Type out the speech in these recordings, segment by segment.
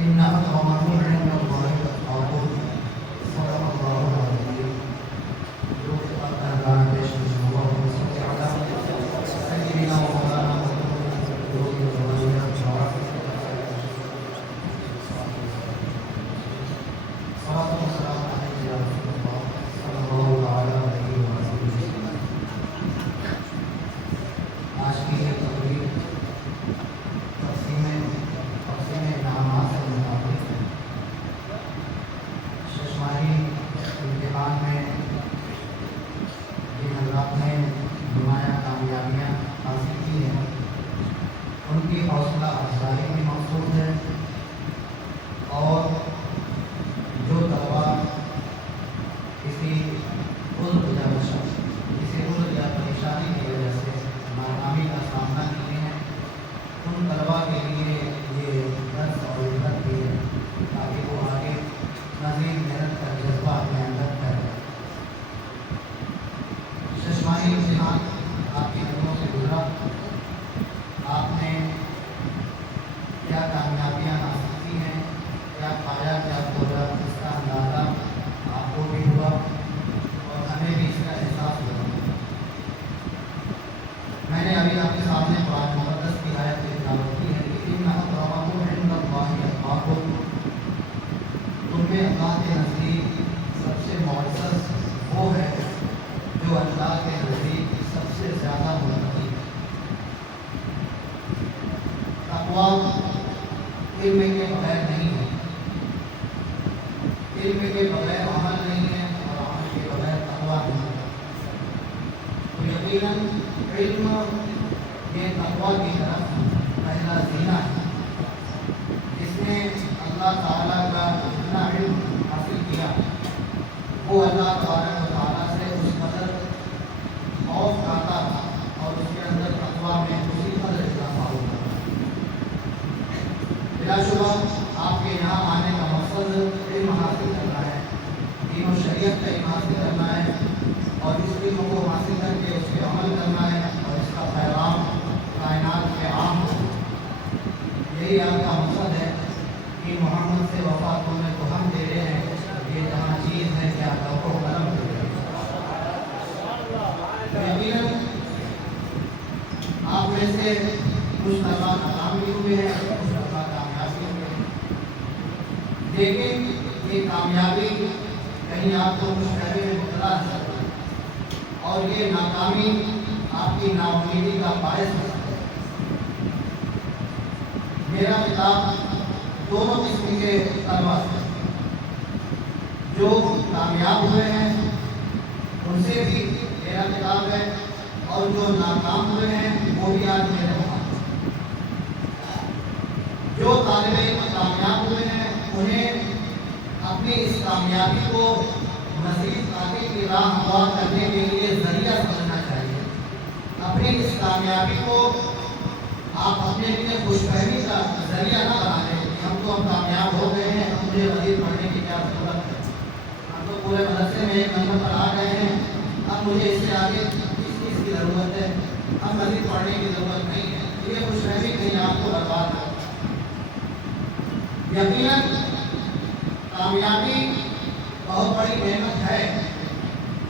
إن أكرمكم عند الله أتقاكم صدق الله العظيم. سيدنا ومولانا صلاة والسلام عليك يا رسول الله صلى الله تعالى عليه وسلم. آج کی یہ تقریر تقسیم انعامات سے متعلق ہے. ششماہی امتحان میں جن حضرات نے نمایاں کامیابیاں حاصل کی ہیں ان کی حوصلہ افزائی بھی مقصود ہے، اور جو طلبا کسی عذر یا پریشانی کی وجہ سے ناکامی کا سامنا کیے ہیں ان طلبا کے لیے یہ درس اور عبرت بھی ہے تاکہ وہ آگے مزید محنت کا جذبہ اپنے اندر کریں. ششماہی امتحان آپ کی نظروں سے گزرا، آپ نے کیا کامیابیاں حاصل کی ہیں، کیا پایا، کیا کھوجا، اس کا اندازہ آپ کو بھی ہوا اور ہمیں بھی اس کا احساس ہوا. میں نے ابھی آپ کے سامنے قرآن مقدس کی آیت تلاوت کی ہے کہ ان اکرمکم عند اللہ اتقاکم، تم میں اللہ کے نزدیک سب سے معزز وہ ہے جو اللہ کے نزدیک سب سے زیادہ متقی ہے. تقویٰ علم کے بغیر نہیں ہے، علم کے بغیر عمل نہیں ہے، اور عمل کے بغیر تقویٰ نہیں ہے. تو یقیناً علم یہ تقویٰ کی طرف پہلا زینہ ہے. جس نے اللہ تعالیٰ کا جتنا علم حاصل کیا وہ اللہ تبارک و تعالیٰ سے اس قدر خوف کھاتا تھا اور اس کے اندر تقویٰ میں اسی قدر اضافہ ہوتا تھا. بلا شبہ آپ کے یہاں آنے کا مقصد علم حاصل کرنا ہے، دین و شریعت کا علم حاصل کرنا ہے، اور اس علم کو حاصل کر کے اس پہ عمل کرنا ہے اور اس کا پیغام کائنات میں عام ہو. یہی آپ کا مقصد ہے کہ محمد سے وفا تمہیں تو ہم دے رہے ہیں، یہ جہاں چیز ہے کیا لوح و قلم دے رہے ہیں. یقیناً آپ میں سے کچھ طلبا ناکام بھی ہوئے ہیں، کچھ طلبا کامیاب بھی ہوئے ہیں. لیکن یہ کامیابی کہیں آپ کو کچھ کہنے میں مبتلا ہے اور یہ ناکامی آپ کی نا امیدی کا باعث ہے. میرا خطاب دونوں قسم کے طلبا سے، جو کامیاب ہوئے ہیں ان سے بھی میرا خطاب ہے، اور جو ناکام ہوئے ہیں وہ بھی آج میرے پاس. جو طالب علم کامیاب ہوئے ہیں انہیں اپنی اس کامیابی کو مزید آگے کی راہ ہموار کرنے کے لیے ذریعہ سمجھنا چاہیے. اپنی اس کامیابی کو آپ اپنے لیے خوش فہمی کا ذریعہ نہ بنا لیں کہ ہم کامیاب ہو گئے ہیں، اب مجھے مزید پڑھنے کی کیا ضرورت ہے، ہم تو پورے مدرسے میں ایک نمبر پر آ گئے ہیں، اب مجھے اس سے آگے اس چیز کی ضرورت ہے، اب مزید پڑھنے کی ضرورت نہیں ہے. یہ خوش فہمی کہیں آپ کو برباد ہے. یقیناً کامیابی بہت بڑی نعمت ہے،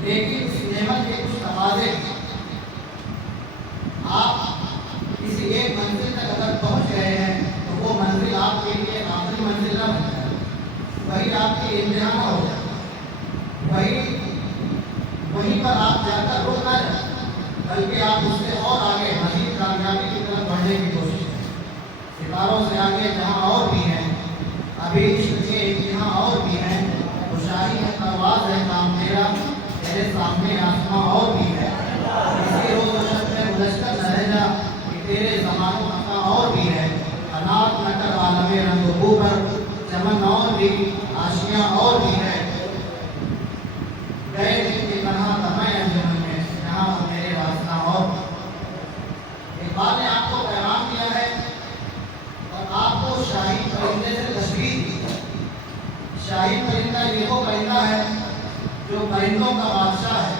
لیکن اس نعمت کے کچھ تقاضے. آپ کسی ایک منزل تک اگر پہنچ گئے ہیں تو وہ منزل آپ کے لیے آخری منزل نہ بن جائے، وہی آپ کی امتحان نہ ہو جائے، وہیں پر آپ جا کر رک نہ جائیں، بلکہ آپ اس سے اور آگے مزید کامیابی کی طرف بڑھنے کی کوشش کریں. ستاروں سے آگے جہاں اور بھی ہیں، ابھی عشق کے امتحان اور بھی ہیں، خوشحالی ہے پرواز ہے کام تیرا، تیرے سامنے آسماں اور بھی ہے. اسی روز و شب میں گزشتہ نہ رہ جا کہ تیرے زمان مکہ اور بھی ہے. انات نہ کر عالم رنگ و بو پر، چمن اور بھی آشیاں اور بھی ہے. گئے دن کے تنہا تمہیں انجمن میں، جہاں میرے راستہ اور. اقبال نے آپ کو پیغام دیا ہے اور آپ کو شاہین پرندے سے تشبیہ دی. شاہین پرندہ یہ وہ پرندہ ہے جو پرندوں کا بادشاہ ہے،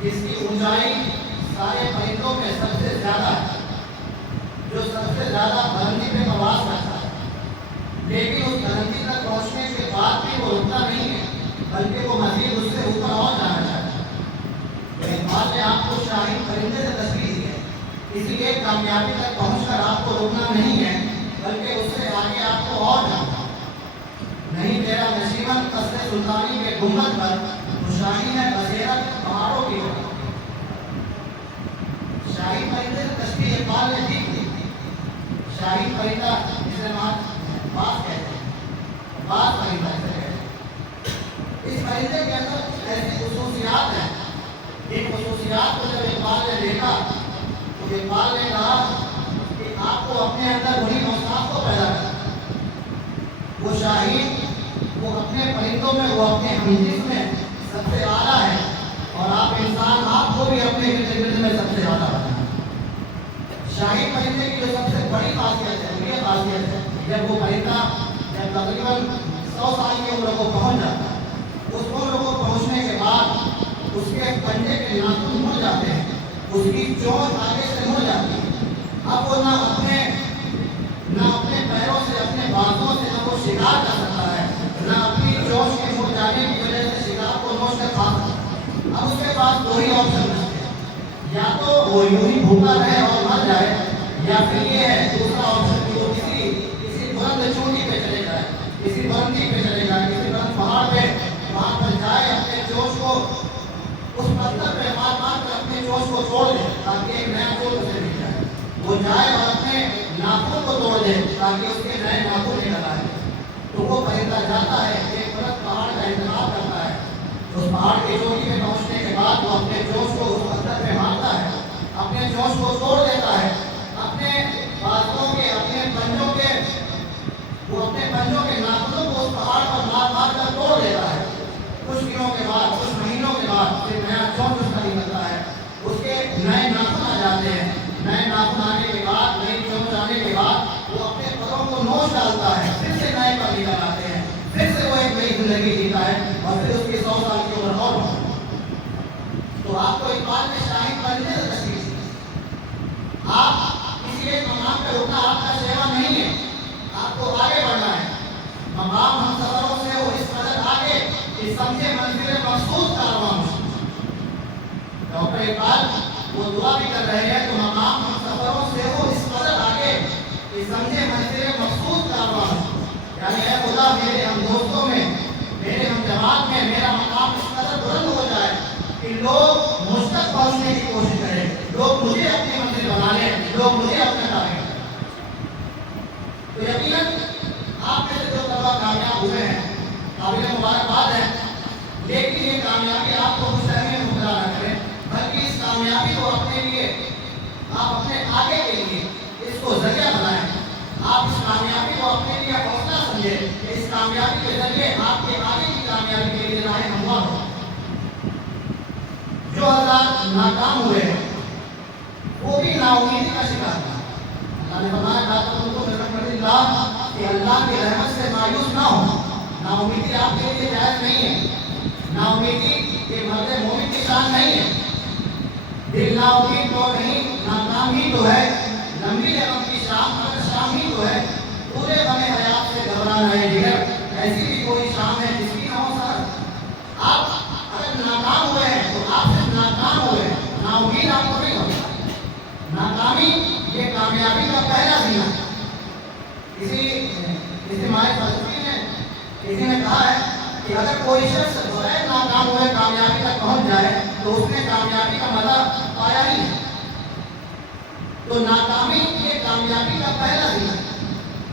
جس کی اونچائی سارے پرندوں میں سب سے زیادہ ہے، جو سب سے زیادہ بلندی پہ پرواز کرتا ہے. کامیابی تک پہنچ کر آپ کو رکنا نہیں ہے، بلکہ اس سے آگے آپ کو اور جانا ہے۔ نہیں تیرا نشیمن قصر سلطانی کے گنبد پر، تو شاہی ہے بصیرت پہاڑوں کی طرح۔ شاہی پرندے سے تشبیہ اقبال نے دی تھی۔ شاہی پرندہ جسے ہم باز کہتے ہیں، باز پرندہ اسے کہتے ہیں۔ اس پرندے کے اندر ایسی خصوصیات ہیں، ان خصوصیات کو جب اقبال نے دیکھا تو اقبال نے کہا کہ آپ کو اپنے اندر وہی اوصاف کو پیدا کرنا۔ وہ شاہین، وہ اپنے پرندوں میں، وہ اپنے ہمجنس میں سب سے اعلیٰ ہے، اور آپ انسان، آپ کو بھی اپنے گرد میں سب سے زیادہ بنا۔ شاہین پرندے کی جو سب سے بڑی خاصیت ہے، یہ خاصیت ہے جب وہ پرندہ جب تقریباً 100 سال کی عمر کو پہنچ جاتا ہے، اس عمر کو پہنچنے کے بعد اس کے پنجے کے ناخن مڑ جاتے ہیں، اس کی چونچ آگے سے مڑ جاتی ہے۔ اب وہ نہ اپنے پیروں سے، اپنے بازوں سے نہ وہ شکار کر سکتا ہے، نہ اپنی چونچ کے مڑ جانے کی وجہ سے شکار کو نوچ کر کھا سکتا ہے۔ اب اس کے پاس دو ہی آپشن ہے، یا تو وہ یوں ہی بھوکا رہے اور مر جائے، یا پھر یہ ہے دوسرا آپشن کہ وہ کسی بلند چوٹی پہ چلے جائے، کسی بلندی پہ چلے جائے، کسی بلند پہاڑ پہ، وہاں پر جائے، اپنے جوش کو اس پتھر پہ مار مار کر اپنے جوش کو توڑ دے تاکہ ایک نیا جوش اسے مل جائے۔ وہ جائے اور اپنے ناخن کو توڑ دے تاکہ اس کے نئے ناخن نکل آئے۔ تو وہ پرندہ جاتا ہے، ایک بلند پہاڑ کا انتخاب کرتا ہے، اس پہاڑ کی چوٹی پہ پہنچنے کے بعد وہ اپنے جوش کو اس پتھر پہ مارتا ہے، اپنے جوش کو توڑ دیتا ہے، اپنے بازوں کے، اپنے پنجوں کے، وہ اپنے پنجوں کے ناخنوں کو اس پہاڑ پر مار مار کر توڑ دیتا ہے۔ کچھ دنوں کے بعد، کچھ مہینوں کے بعد پھر نیا جوش اس کا نکلتا ہے، اس کے نئے ناخن آ جاتے ہیں۔ نئے ناخن آنے کے بعد، نئی چونچ آنے کے بعد وہ اپنے پروں کو نوچ ڈالتا ہے، پھر سے نئے پر نکل آتے ہیں، پھر سے وہ ایک نئی زندگی جیتا ہے، اور پھر اس کی 100 سال کی عمر اور بڑھتی ہے۔ تو آپ کو اقبال نے شاہین پرندے سے تشبیہ دی۔ آپ کسی ایک مقام پہ رکنا آپ کا شیوا نہیں ہے، آپ کو آگے بڑھنا ہے۔ مقام ہم سفروں سے ہو اس قدر آگے کہ سمجھے منزل مخصوص کارواں مشکل۔ ڈاکٹر اقبال وہ دعا بھی کر رہے ہیں کہ مقام ہم سفروں سے ہو اس قدر آگے کہ سمجھے منزل مخصوص کارواں مشکل۔ یعنی اے خدا، میرے ہم دوستوں میں، میرے ہم جماعت میں میرا مقام اس قدر بلند ہو جائے کہ لوگ مجھ تک پہنچنے کی کوشش کریں، لوگ مجھے اپنی منزل بنا لیں، لوگ مجھے اپنا ٹارگیٹ کریں۔ تو یقیناً آپ میں سے جو طلبا کامیاب ہوئے ہیں قابل مبارکباد ہے، لیکن یہ کامیابی آپ کو خوش فہمی میں مبتلا نہ کرے، بلکہ اس کامیابی کو اپنے لیے، آپ اپنے آگے کے لیے اس کو ذریعہ بنائیں۔ آپ اس کامیابی کو اپنے لیے حوصلہ سمجھیں کہ اس کامیابی کے ذریعے آپ کے آگے کی کامیابی کے لیے راہیں ہموار ہو۔ جو حضرات ناکام ہوئے ہیں وہ بھی نا امیدی کا شکار تھا۔ اللہ نے فرمایا کہ اللہ کی رحمت سے مایوس نہ ہو۔ نا امیدی آپ کے لیے جائز نہیں ہے، نا امیدی ایک مرد مومن کی شان نہیں ہے۔ دل نا امید تو نہیں، ناکام ہی تو ہے، لمبی ہے ان کی شام مگر شام ہی تو ہے، پورے غم حیات سے گھبرانا ہے جگر، ایسی بھی کوئی شام ہے جس کی نہ ہو سر۔ آپ اگر ناکام ہوئے ہیں تو آپ صرف ناکام ہوئے ہیں، نا امید آپ کو نہیں ہوتا۔ ناکامی یہ کامیابی کا پہلا زینہ ہے۔ کسی ہمارے فلسفی نے کسی نے کہا ہے کہ اگر کوئی شخص بغیر ناکام ہوئے کامیابی تک پہنچ جائے تو اس نے کامیابی کا مزہ پایا ہی نہیں۔ تو ناکامی یہ کامیابی کا پہلا زینہ ہے۔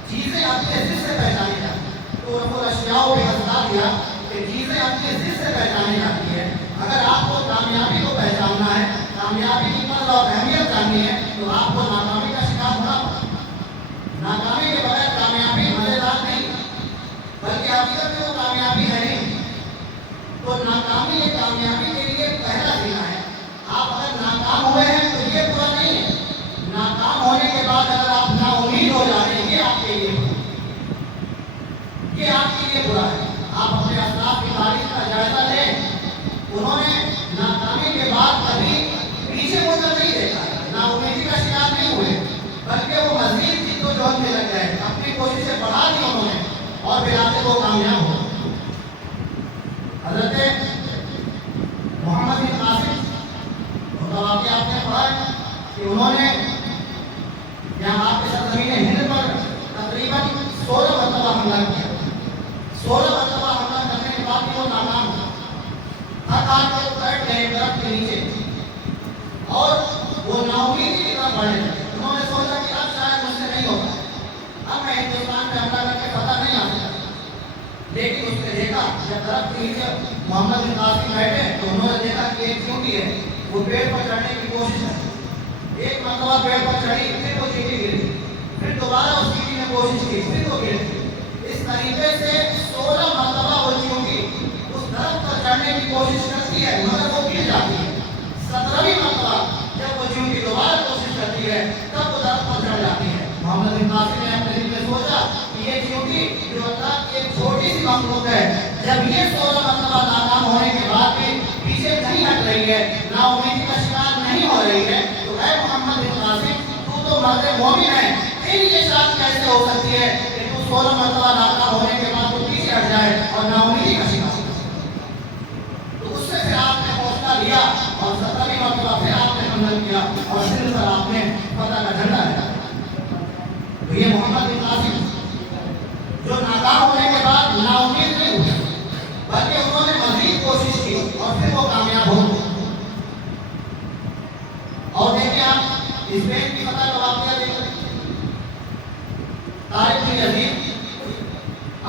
چیزیں اپنے ضد سے پہچانی جاتی ہیں، تو رب الاشیاء نے بتا دیا کہ چیزیں اپنے ضد سے پہچانی جاتی ہے۔ اگر آپ کو کامیابی کو پہچاننا ہے، کامیابی کی قدر اور اہمیت جاننی ہے، تو آپ کو ناکامی کا شکار ہونا ہوگا۔ ناکامی کے بغیر کامیابی مزیدار نہیں، بلکہ حقیقت میں وہ کامیابی ہے نہیں۔ تو ناکامی یہ کامیابی کے لیے پہلا زینہ ہے۔ آپ اگر ناکام ہوئے ہیں تو یہ برا نہیں ہے، ناکام ہونے کے بعد اگر آپ نا امید ہو جائیں یہ آپ کے لیے برا ہے، یہ آپ کے لیے برا ہے۔ آپ اپنے اسلاف کی تاریخ کا جائزہ لیں، انہوں نے ناکامی کے بعد کبھی پیچھے مڑ کر نہیں دیکھا، نا امیدی کا شکار نہیں ہوئے، بلکہ وہ مزید جدوجہد میں لگ گئے، اپنی کوششیں بڑھا دی انہوں نے، اور پھر آتے وہ کامیاب ہو۔ حضرت محمد بن قاسم کا واقعہ آپ نے پڑھا ہے کہ انہوں نے حملہ کیا، 16 مرتبہ حملہ کرنے کے بعد بھی وہ ناکام ہوا۔ تھک ہار کے وہ بیٹھ گئے درخت کے نیچے اور وہ نا امیدی کی طرف بڑھنے لگے۔ انہوں نے سوچا کہ اب شاید مجھ سے نہیں ہوگا، اب میں ہندوستان پہ حملہ کر کے فتح نہیں حاصل کر سکتا۔ لیکن اس نے دیکھا جب درخت کے نیچے محمد بن قاسم بیٹھے تو انہوں نے دیکھا کہ ایک چیونٹی ہے وہ پیڑ پر چڑھنے کی کوشش کی۔ ایک مرتبہ پیڑ پر چڑھی، پھر وہ چیونٹی گری، پھر دوبارہ اس چیونٹی نے کوشش کی، پھر وہ گر گئی۔ اس طریقے سے 16 مرتبہ وہ چیونٹی اس درخت پر چڑھنے کی کوشش کرتی ہے مگر وہ گر جاتی ہے۔ 17ویں مرتبہ جب وہ چیونٹی دوبارہ کوشش کرتی ہے تب وہ درخت پر چڑھ جاتی ہے۔ محمد بن قاسم نے اپنے دل میں سوچا کہ یہ چیونٹی جو اللہ کی ایک چھوٹی سی مخلوق ہے، جب یہ 16 مرتبہ ناکام ہونے کے بعد بھی پیچھے نہیں ہٹ رہی ہے، نا امیدی کا شکار نہیں ہو رہی ہے، تو اے محمد بن قاسم تو مرد مومن ہے، پھر یہ شان کیسے ہو سکتی ہے کہ تو 16 مرتبہ ناکام ہونے کے بعد تو پیچھے ہٹ جائے اور نا امیدی کا شکار ہو۔ تو اس سے پھر آپ نے حوصلہ لیا اور 17ویں مرتبہ پھر آپ نے حملہ کیا اور پھر پر آپ نے فتح کا جھنڈا لہرایا۔ تو یہ محمد بن قاسم جو ناکام ہونے کے بعد نا امید نہیں ہوئے بلکہ انہوں نے مزید کوشش کی اور پھر وہ کامیاب ہو گئے۔ اور دیکھیں آپ اسپین کی فتح کا واقعہ دیکھیں، طارق بن یزید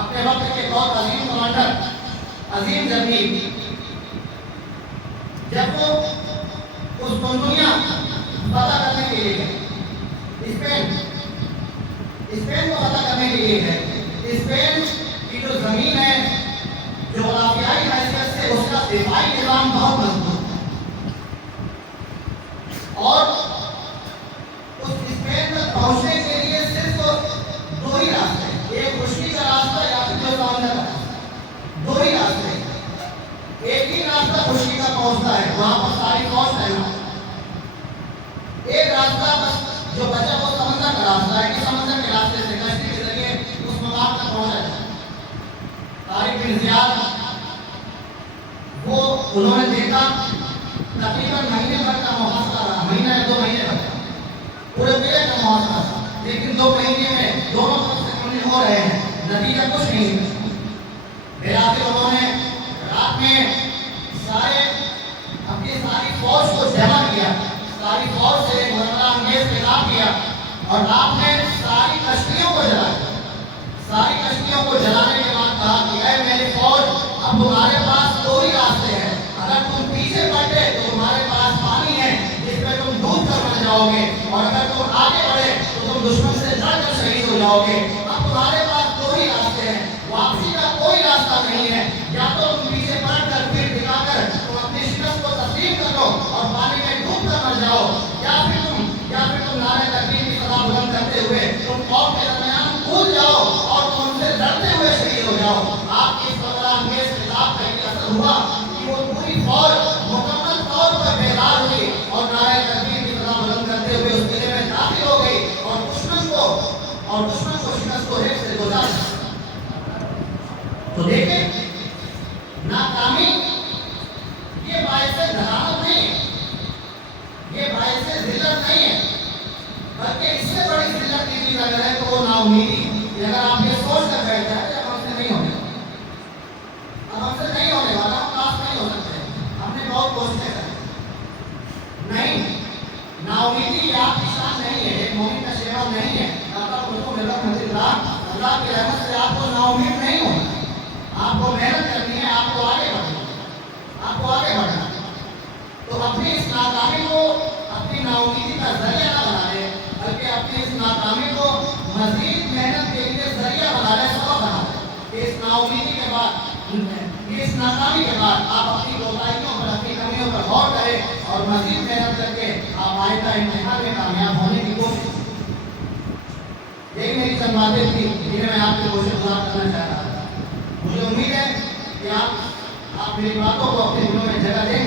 اپنے وقت کے بہت عظیم کمانڈر، عظیم جنگی، جب وہ اس دنیا فتح کرنے کے لیے گئے، اسپین کو فتح کرنے کے لیے گئے۔ اسپین کی جو زمین ہے جغرافیائی حیثیت سے اس کا دفاعی نظام بہت مضبوط ہے اور اس اسپین تک پہنچنے کے لیے صرف 2 ہی راستے ہیں، ایک خشکی کا راستہ یا پھر جو سمندر کا راستہ، 2 ہی راستے ہیں۔ ایک ہی راستہ خشکی کا پہنچتا ہے، وہاں پر ساری فوج تعینات ہے۔ ایک راستہ بس جو بچا وہ سمندر کا راستہ ہے کہ سمندر کے راستے سے کشتی کے ذریعے اس مقام تک پہنچا جائے۔ طارق بن زیاد وہ انہوں نے دیکھا تقریباً مہینے بھر کا محاصرہ رہا، مہینہ یا 2 مہینے بھر کا پورے قلعے کا محاصرہ تھا، لیکن 2 مہینے میں دونوں طرف سے حملے ہو رہے ہیں، نتیجہ کچھ نہیں ملا۔ بالآخر انہوں نے رات میں اپنی ساری فوج کو جمع کیا، ساری فوج سے ایک مرحلہ انگیز خطاب کیا اور رات میں ساری کشتیوں کو جلایا۔ ساری کشتیوں کو جلانے کے بعد کہا کہ اے میری فوج، اب تمہارے پاس 2 ہی راستے ہیں، اگر تم پیچھے بڑھے تو تمہارے پاس پانی ہے جس میں تم ڈوب کر مر جاؤ گے، اور اگر تم آگے بڑھے تو تم دشمن سے لڑ کر شہید ہو جاؤ گے۔ اب تمہارے پاس 2 ہی راستے ہیں، واپسی کا کوئی راستہ نہیں ہے، یا تو تم پیچھے پلٹ کر پھر دکھا کر تم اپنی شکست کو تسلیم کر لو اور پانی میں ڈوب کر مر جاؤ، یا پھر تم نعرہ تکبیر کی صدا بلند کرتے ہوئے تم قوم کے درمیان کود جاؤ اور تم ان سے لڑتے ہوئے شہید ہو جاؤ۔ آپ کی اس مرحلہ انگیز خطاب کا یہ اثر ہوا کہ وہ پوری فوج مکمل طور پر بیدار ہوئی اور نعرہ تکبیر کی صدا بلند کرتے ہوئے اس قلعے میں داخل ہو گئی اور دشمن کو شکست کو ایک سے گزار دیا۔ تو دیکھیں ناکامی یہ باعث ذلت نہیں ہے، یہ باعث ذلت نہیں ہے، بلکہ اس سے بڑی ذلت کی چیز اگر ہے تو وہ نا امیدی ہے۔ اگر آپ یہ سوچ کر بیٹھ جائیں کہ اب ہم سے نہیں ہونے والا، ہم پاس نہیں ہو سکتے، ہم نے بہت کوششیں کر نہیں، نا امیدی آپ کی شان نہیں ہے، ایک مومن کا شیوا نہیں ہے۔ اللہ کی رحمت سے آپ کو نا امید نہیں ہونا، آپ کو محنت کرنی ہے، آپ کو آگے بڑھنا ہے۔ تو اپنی اس ناکامی کو اپنی نا امیدی کا ذریعہ نہ بنا لے، بلکہ اپنی اس ناکامی کو مزید محنت کے لیے ذریعہ بنا لے، سبب بنا لے کہ اس نا امیدی کے بعد، اس ناکامی کے بعد آپ اپنی کوتاہیوں پر، اپنی کمیوں پر غور کریں اور مزید محنت کر کے آپ آئندہ امتحان میں کامیاب ہونے کی کوشش کریں۔ یہی میری چند باتیں تھیں جنہیں میں آپ کے کوشش گزار کرنا چاہ رہا تھا۔ مجھے امید ہے کہ آپ میری باتوں کو اپنے دلوں میں جگہ دیں گے۔